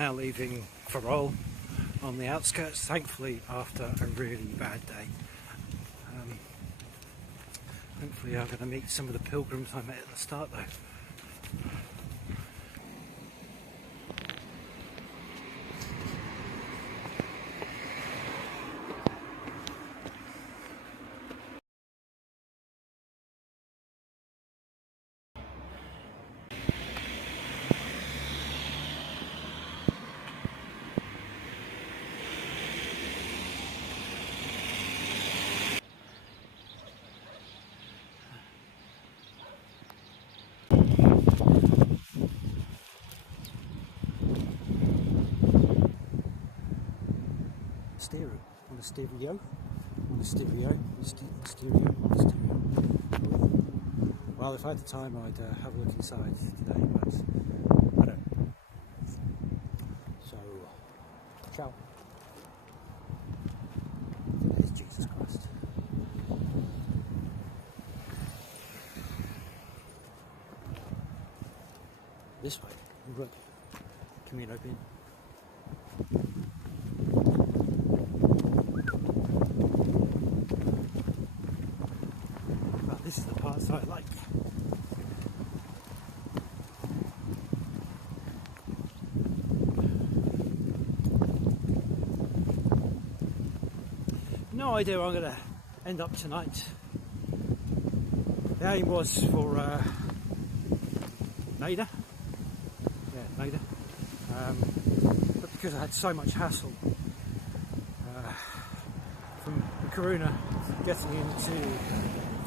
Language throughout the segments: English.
now leaving Ferrol on the outskirts, thankfully after a really bad day. Hopefully I'm going to meet some of the pilgrims I met at the start though. Stereo. Well, if I had the time, I'd have a look inside today, but I don't. So, ciao. There's Jesus Christ. This way, look, Camino bin. This is the part that I like. No idea where I'm going to end up tonight. The aim was for Nader. Yeah, Nader. But because I had so much hassle from Coruna getting into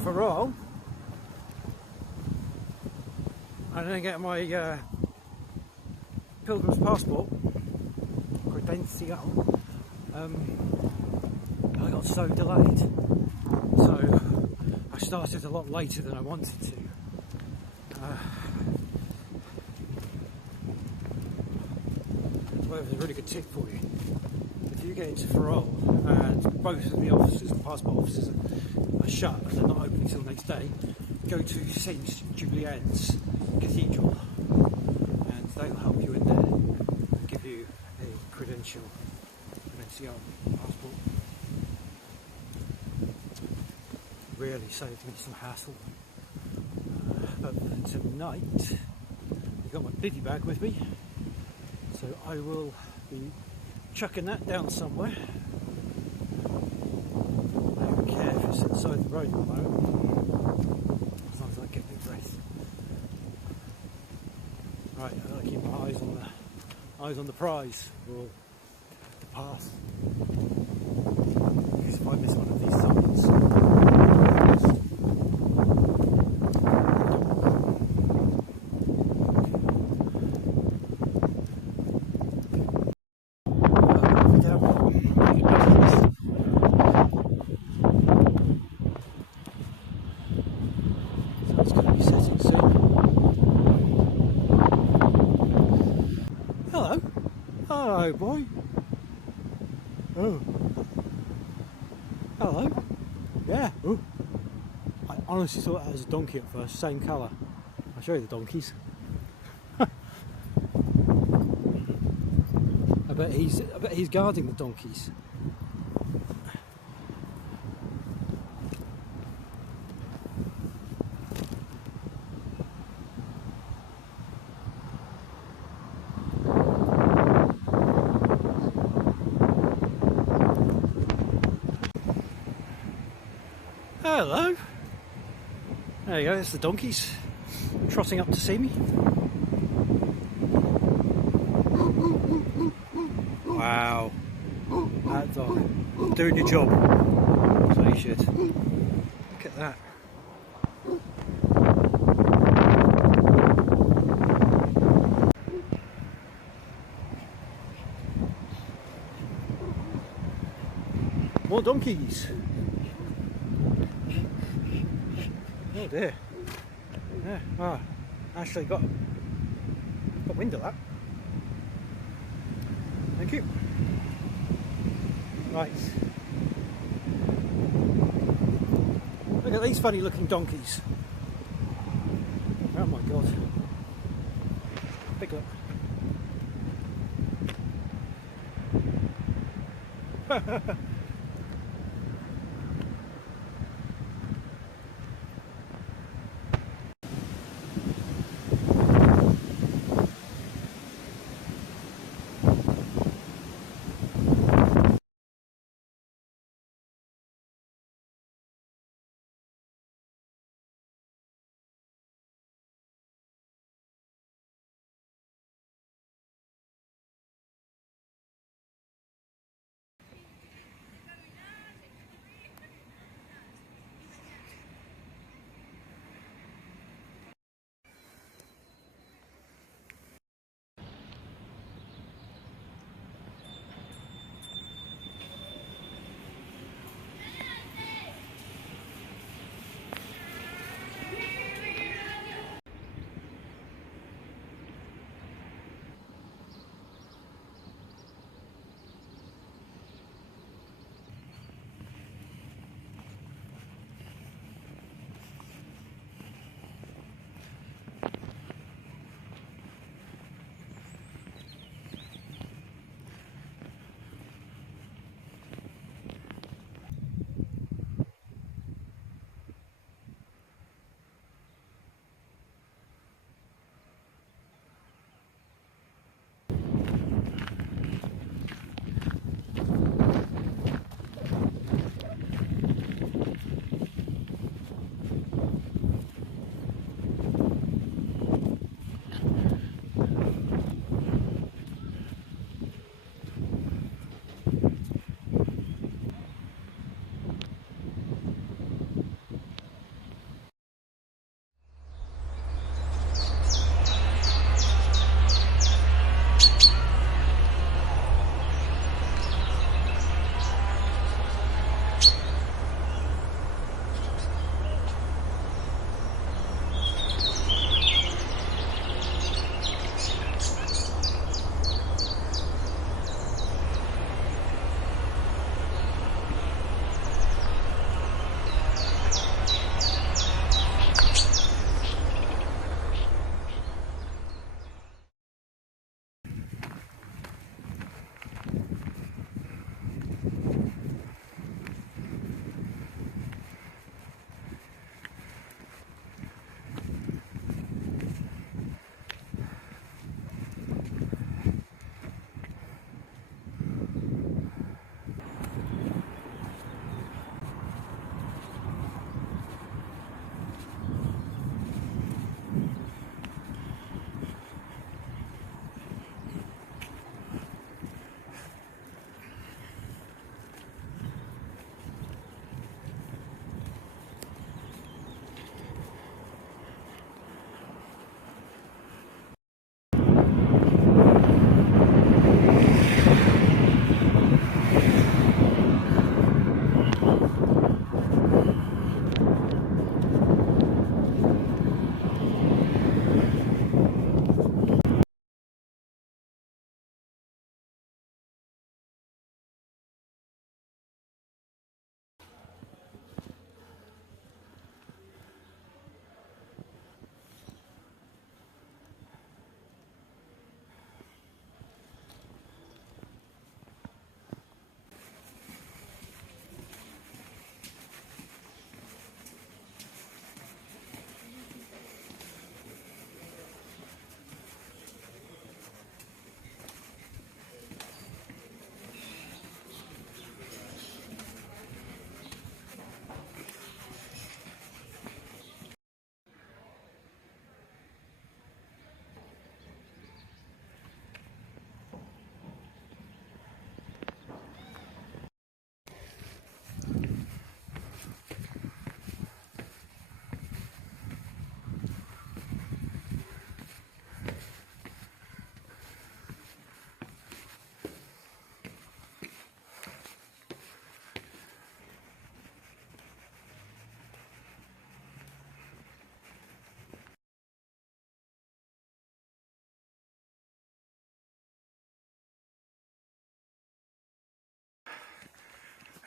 Ferrol, and then get my pilgrim's passport, credential, I got so delayed. So I started a lot later than I wanted to. Well, there's a really good tip for you. If you get into Ferrol and both of the offices, the passport offices, are shut and they're not open until the next day, go to St. Julian's Cathedral and they'll help you in there and give you a credential passport. Really saved me some hassle. But tonight I've got my biddy bag with me, so I will be chucking that down somewhere. I don't care if it's inside the road at the moment, as long as I get a breath. Right, I've got to keep my eyes on the prize, or the path. Because if I miss one of these signs, it's going to be setting soon. Hello. Hello, boy. Oh. Hello. Yeah. Oh. I honestly thought that was a donkey at first. Same colour. I'll show you the donkeys. I bet he's guarding the donkeys. Hello. There you go, it's the donkeys trotting up to see me. Wow. That dog. Doing your job. So you should. Look at that. More donkeys. Oh dear. Yeah, oh, actually got wind of that. Thank you. Right. Look at these funny looking donkeys. Oh my god. Big look. I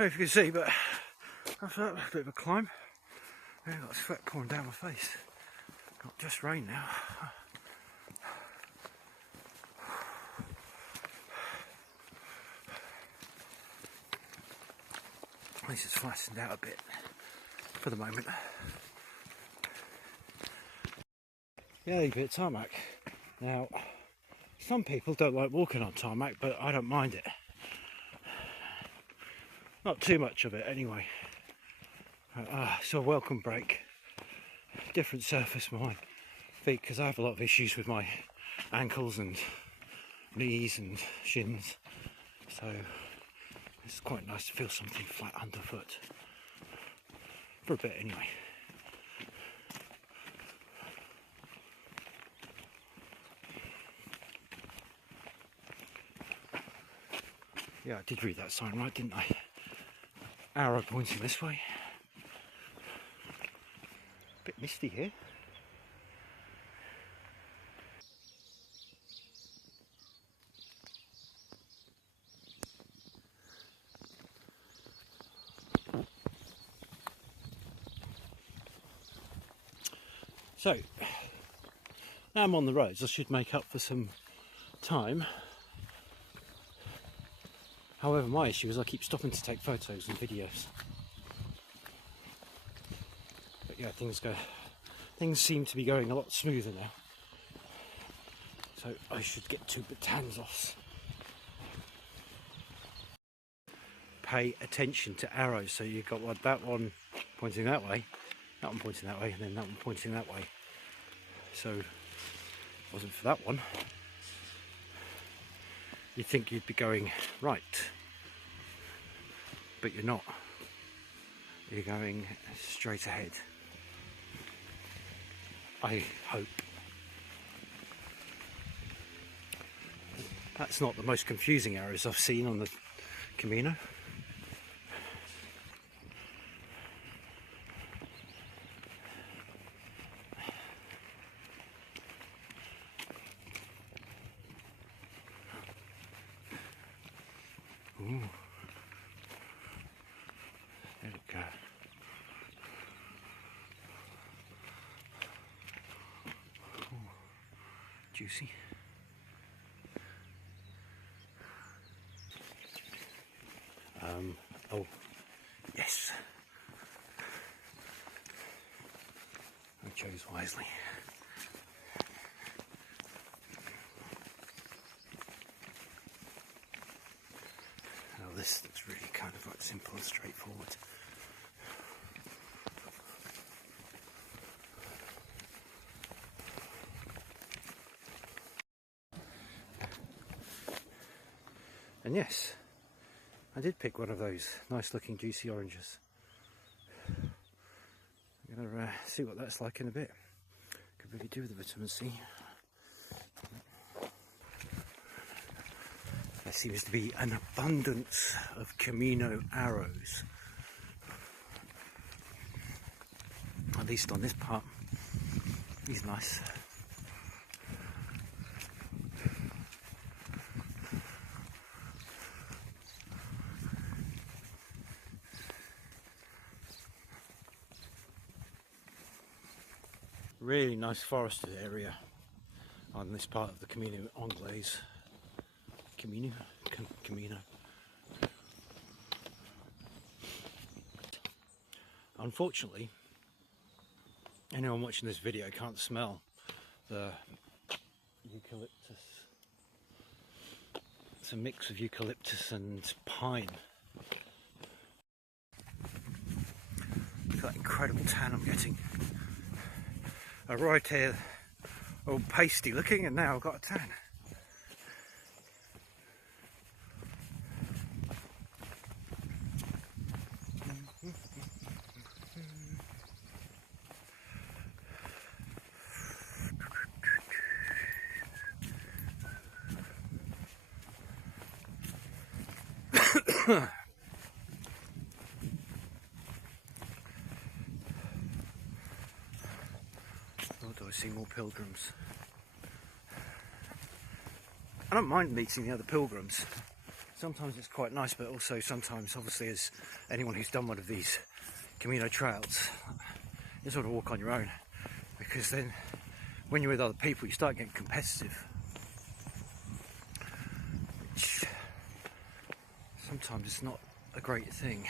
don't know if you can see, but after that, a bit of a climb. Yeah, I've got sweat pouring down my face. Not just rain now. This is flattened out a bit for the moment. Yeah, a bit of tarmac. Now, some people don't like walking on tarmac, but I don't mind it. Not too much of it anyway. So a welcome break. Different surface for my feet, because I have a lot of issues with my ankles and knees and shins. So it's quite nice to feel something flat underfoot. For a bit anyway. Yeah, I did read that sign right, didn't I? Arrow pointing this way. Bit misty here. So, now I'm on the roads, I should make up for some time. However, my issue is I keep stopping to take photos and videos. But yeah, things seem to be going a lot smoother now. So I should get to Betanzos. Pay attention to arrows. So you've got that one pointing that way, that one pointing that way, and then that one pointing that way. So if it wasn't for that one, you'd think you'd be going right, but you're not. You're going straight ahead. I hope. That's not the most confusing arrows I've seen on the Camino. Ooh. There we go. Ooh. Juicy. Oh, yes. I chose wisely. Now this looks really kind of like simple and straightforward. And yes, I did pick one of those nice looking juicy oranges. I'm going to see what that's like in a bit. Could really do with the vitamin C. There seems to be an abundance of Camino arrows. At least on this part. He's nice. Really nice forested area on this part of the Camino Ingles. Camino. Unfortunately, anyone watching this video can't smell the eucalyptus. It's a mix of eucalyptus and pine. Look at that incredible tan I'm getting. Right here, all pasty looking, and now I've got a tan. Oh, do I see more pilgrims? I don't mind meeting the other pilgrims. Sometimes it's quite nice, but also sometimes, obviously, as anyone who's done one of these Camino trails, you sort of walk on your own, because then when you're with other people you start getting competitive, which sometimes it's not a great thing.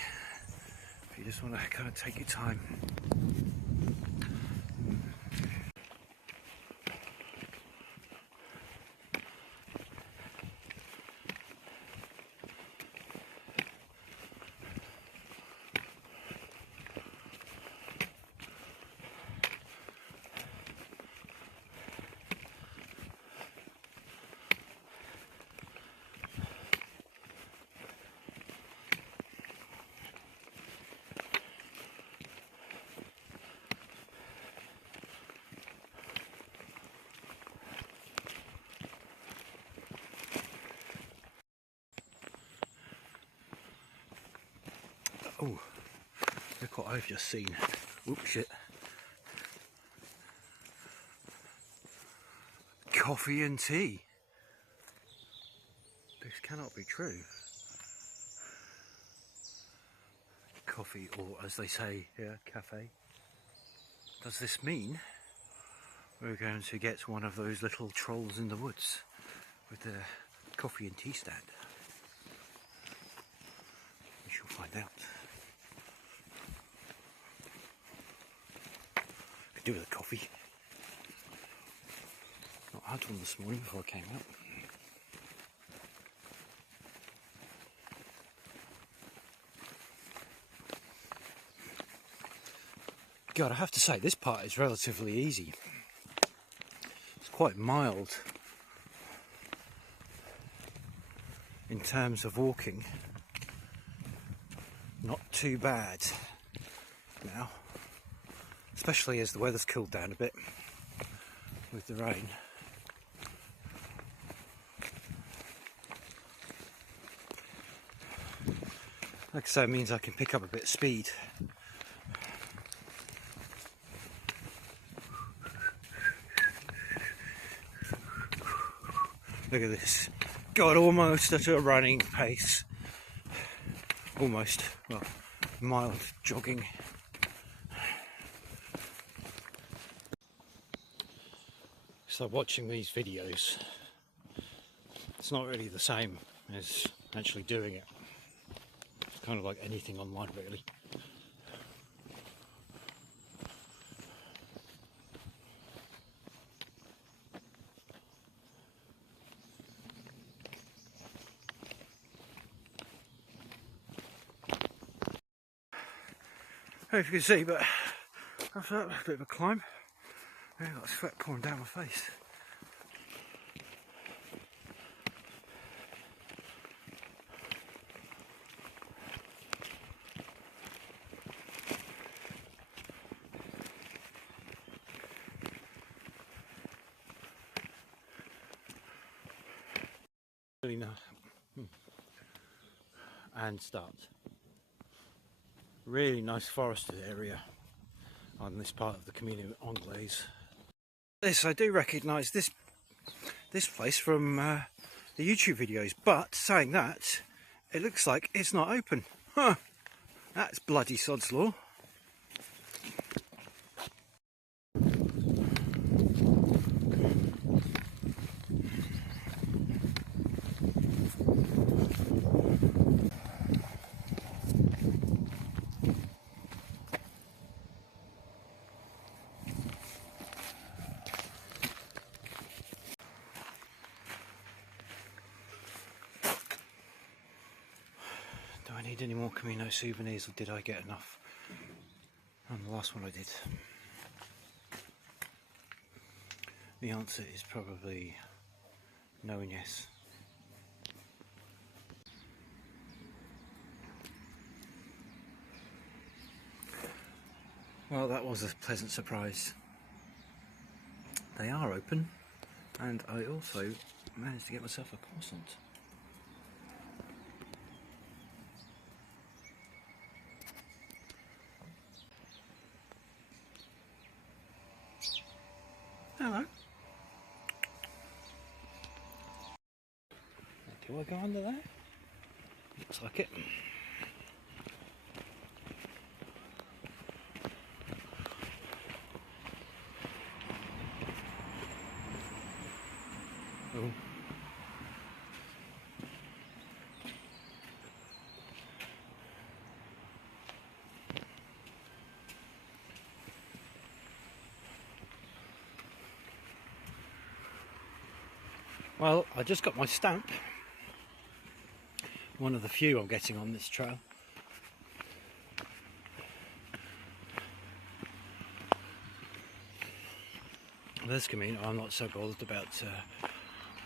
You just want to kind of take your time. Oh, look what I've just seen. Oops, shit. Coffee and tea. This cannot be true. Coffee, or as they say here, cafe. Does this mean we're going to get one of those little trolls in the woods with the coffee and tea stand? We shall find out. Could do with a coffee. Not had one this morning before I came out. God, I have to say, this part is relatively easy. It's quite mild in terms of walking. Not too bad now, especially as the weather's cooled down a bit with the rain. Like I say, it means I can pick up a bit of speed. Look at this. God, almost at a running pace. Almost. Well, mild jogging. So watching these videos, it's not really the same as actually doing it. It's kind of like anything online, really. I don't know if you can see, but after that, a bit of a climb. I've got sweat pouring down my face. Really nice. And start. Really nice forested area on this part of the Camino Ingles. This, I do recognise this place from the YouTube videos, but saying that, it looks like it's not open. Huh, that's bloody sod's law. Do I need any more Camino souvenirs, or did I get enough on the last one I did? The answer is probably no and yes. Well, that was a pleasant surprise. They are open, and I also managed to get myself a croissant. Hello. Do I go under there? Looks like it. Oh. Well, I just got my stamp. One of the few I'm getting on this trail. There's Camino. I'm not so bothered about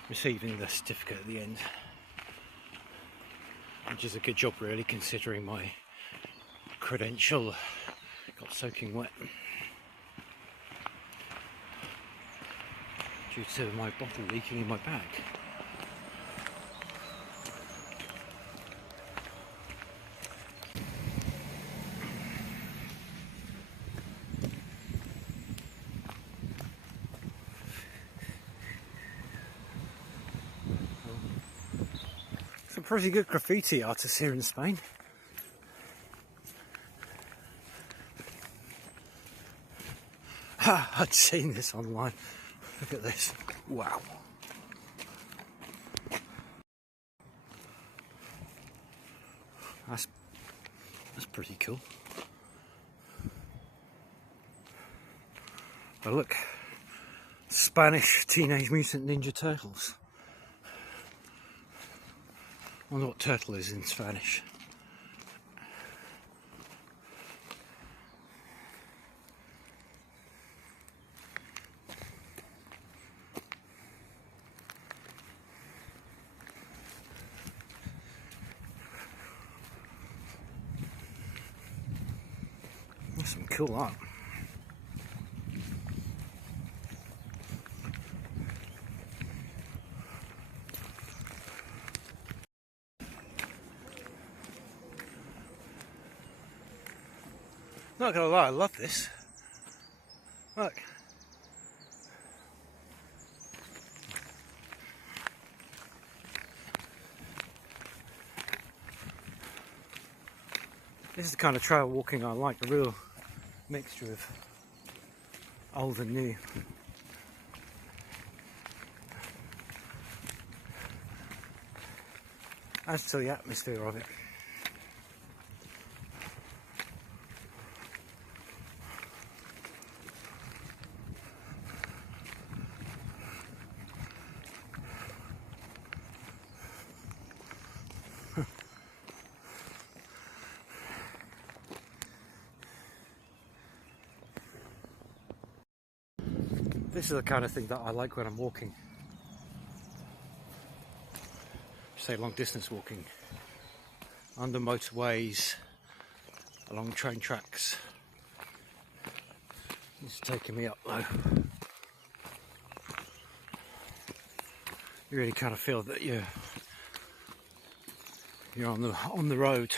receiving the certificate at the end, which is a good job really, considering my credential got soaking wet due to my bottle leaking in my bag. Some pretty good graffiti artists here in Spain. I'd seen this online. Look at this. Wow. That's pretty cool. Oh look. Spanish Teenage Mutant Ninja Turtles. I wonder what turtle is in Spanish. That's some cool art. Not gonna lie, I love this. Look. This is the kind of trail walking I like, a real mixture of old and new. Adds to the atmosphere of it. This is the kind of thing that I like when I'm walking. Say long distance walking. Under motorways, along train tracks. It's taking me up though. You really kind of feel that you're on the road.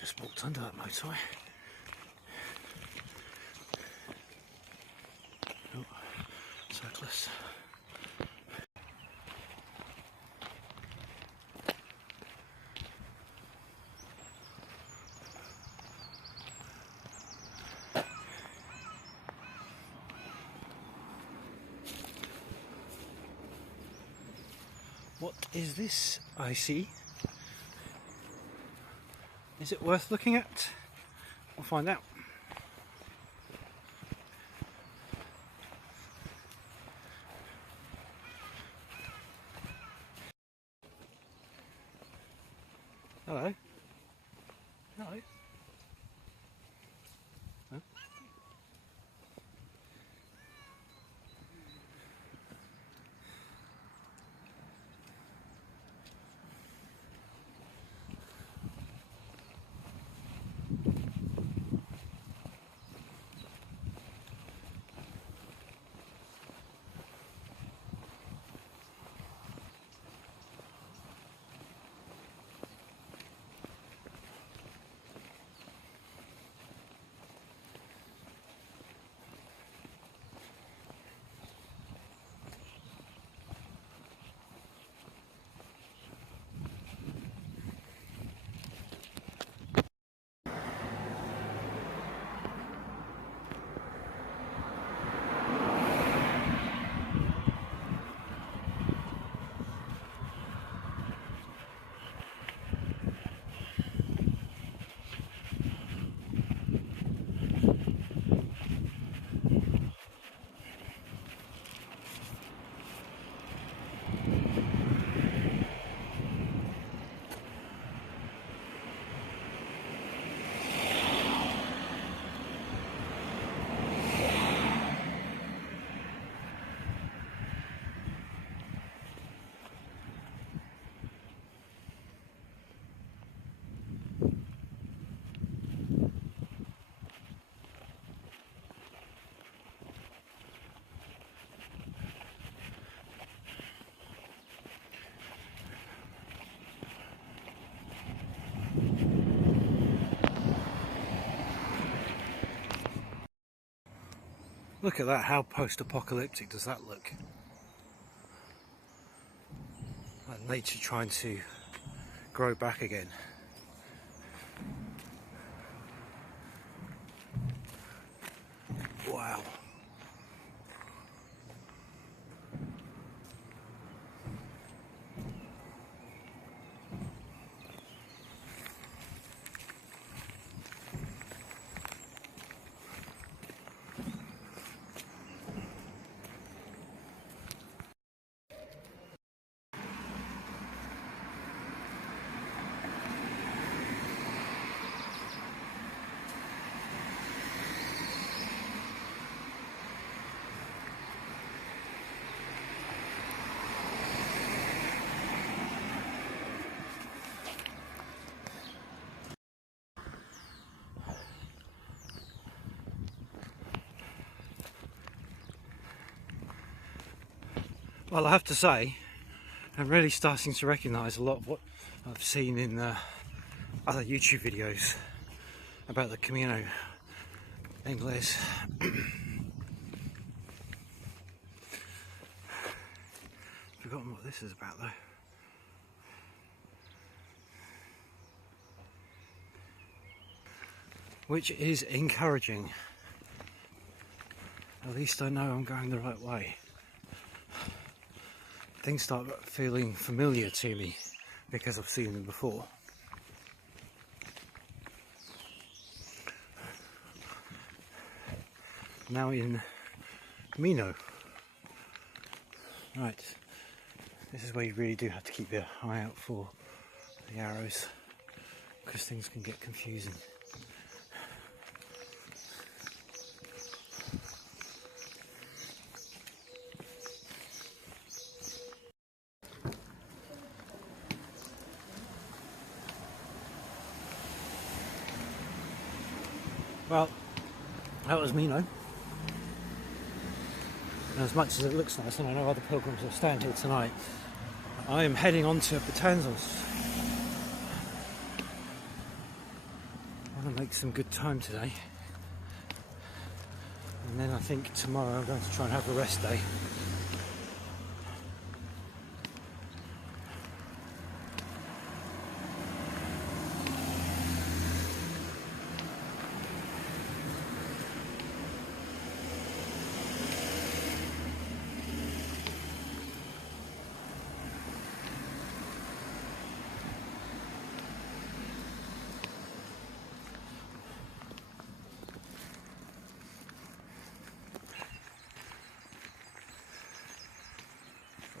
Just walked under that motorway. Oh, cyclists. What is this I see? Is it worth looking at? We'll find out. Hello. Hello. Huh? Look at that, how post-apocalyptic does that look? Like nature trying to grow back again. Wow. Well, I have to say, I'm really starting to recognise a lot of what I've seen in other YouTube videos about the Camino Ingles. Forgotten what this is about though. Which is encouraging. At least I know I'm going the right way. Things start feeling familiar to me because I've seen them before. Now in Camino. Right, this is where you really do have to keep your eye out for the arrows because things can get confusing. Well, that was Camino. And as much as it looks nice, and I know other pilgrims will stand here tonight, I am heading on to Betanzos. I want to make some good time today. And then I think tomorrow I'm going to try and have a rest day.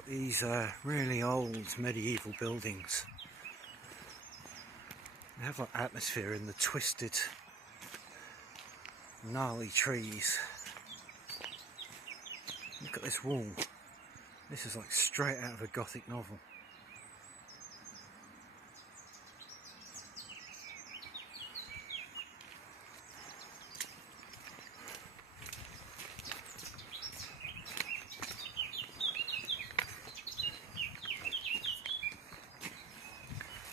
These really old medieval buildings. They have like atmosphere in the twisted, gnarly trees. Look at this wall. This is like straight out of a Gothic novel.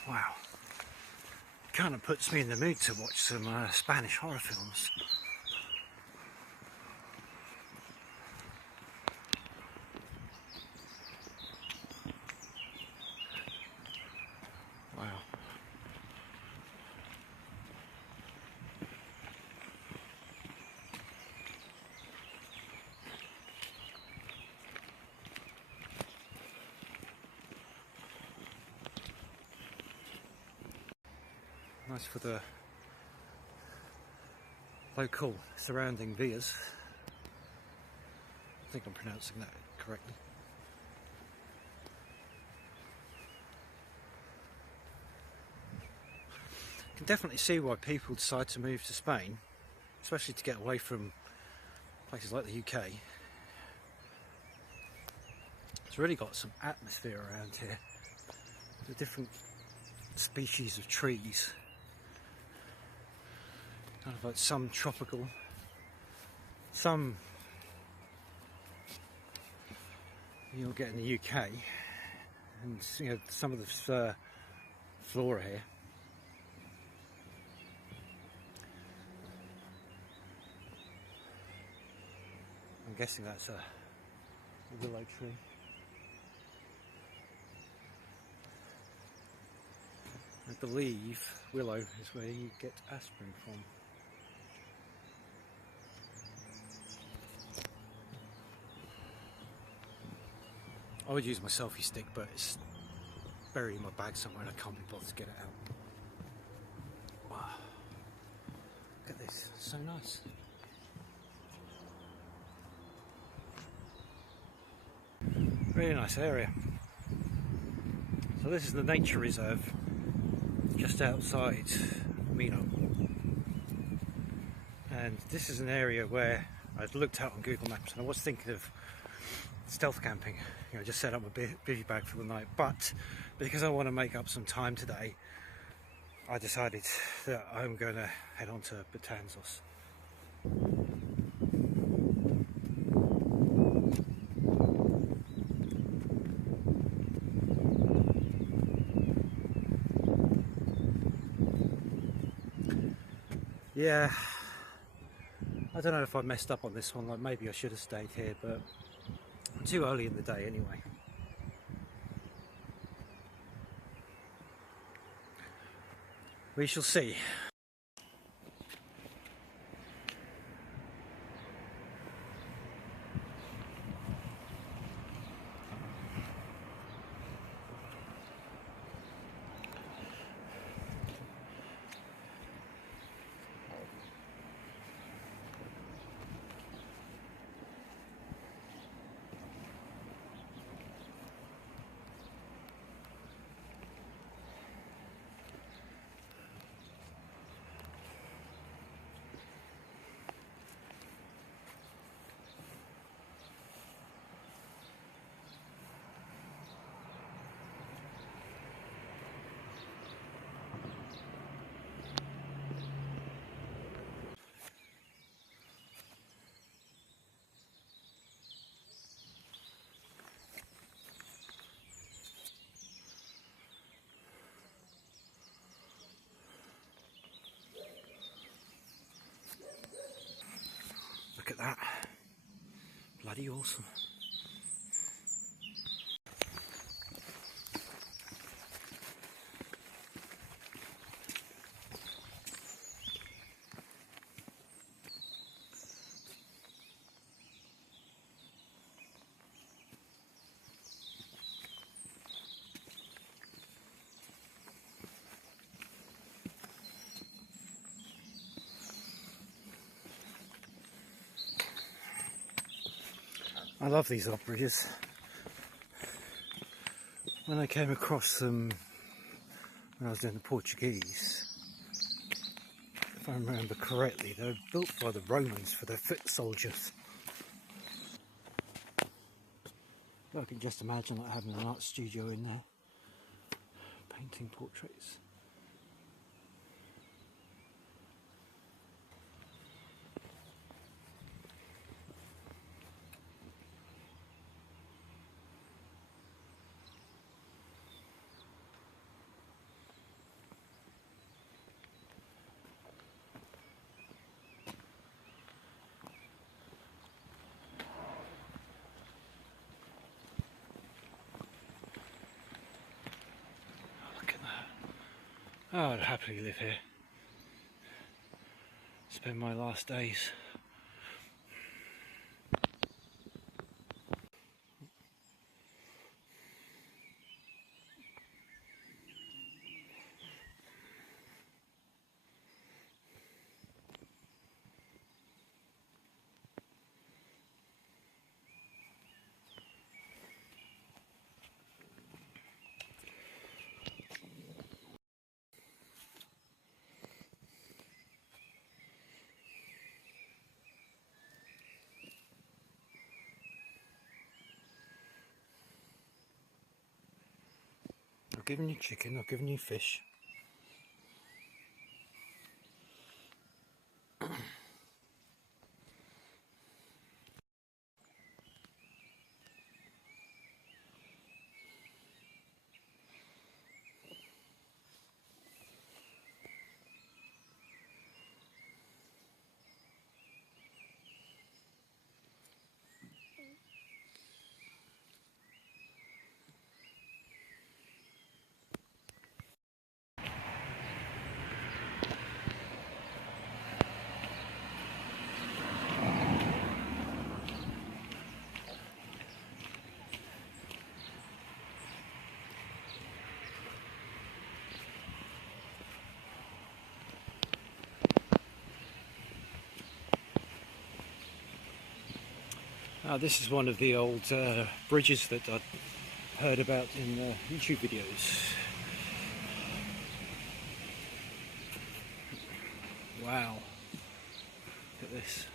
Wow, kind of puts me in the mood to watch some Spanish horror films. Wow. Nice for the local surrounding villas. I think I'm pronouncing that correctly. You can definitely see why people decide to move to Spain, especially to get away from places like the UK. It's really got some atmosphere around here. The different species of trees. Kind of like some tropical, some you'll get in the UK, and you know some of this flora here. guessing that's a willow tree. I believe willow is where you get aspirin from. I would use my selfie stick, but it's buried in my bag somewhere and I can't be bothered to get it out. Wow. Look at this, so nice. Really nice area. So this is the nature reserve just outside Camino. And this is an area where I'd looked out on Google Maps and I was thinking of stealth camping, you know, just set up a bivy bag for the night, but because I want to make up some time today, I decided that I'm going to head on to Betanzos. Yeah, I don't know if I messed up on this one, like maybe I should have stayed here, but too early in the day anyway. We shall see. Look at that. Bloody awesome. I love these old bridges. When I came across them when I was doing the Portuguese, if I remember correctly, they were built by the Romans for their foot soldiers. I can just imagine like having an art studio in there, painting portraits. Oh, I'd happily live here. Spend my last days. I've given you chicken, I've given you fish. This is one of the old bridges that I heard about in YouTube videos. Wow, look at this.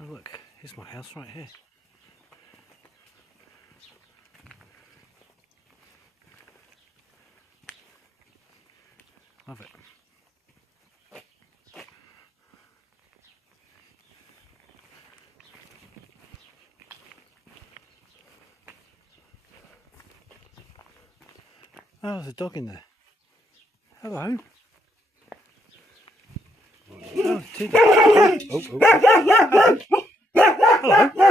Oh look, here's my house right here. Love it. Oh, there's a dog in there. Hello. Oh, two dogs. Oh. Hello.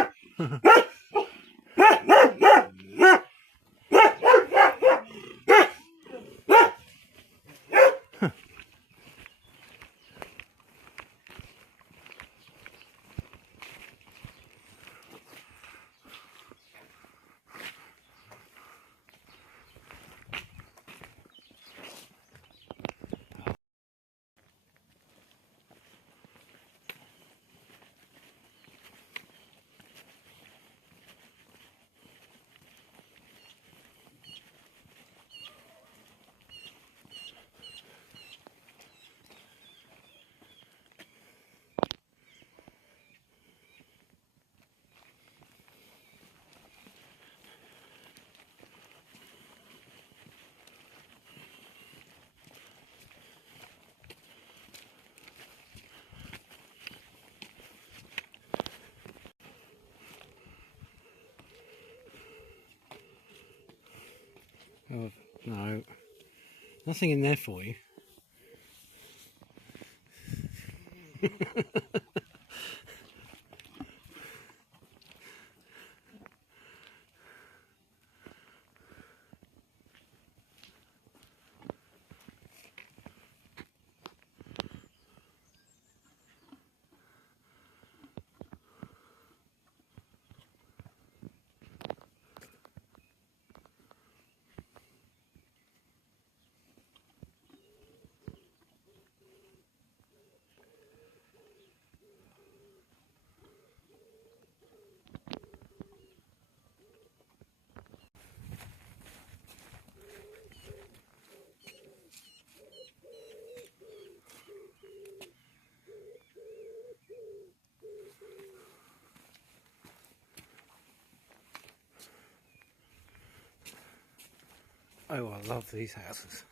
Oh, no, nothing in there for you. Oh, I love these houses.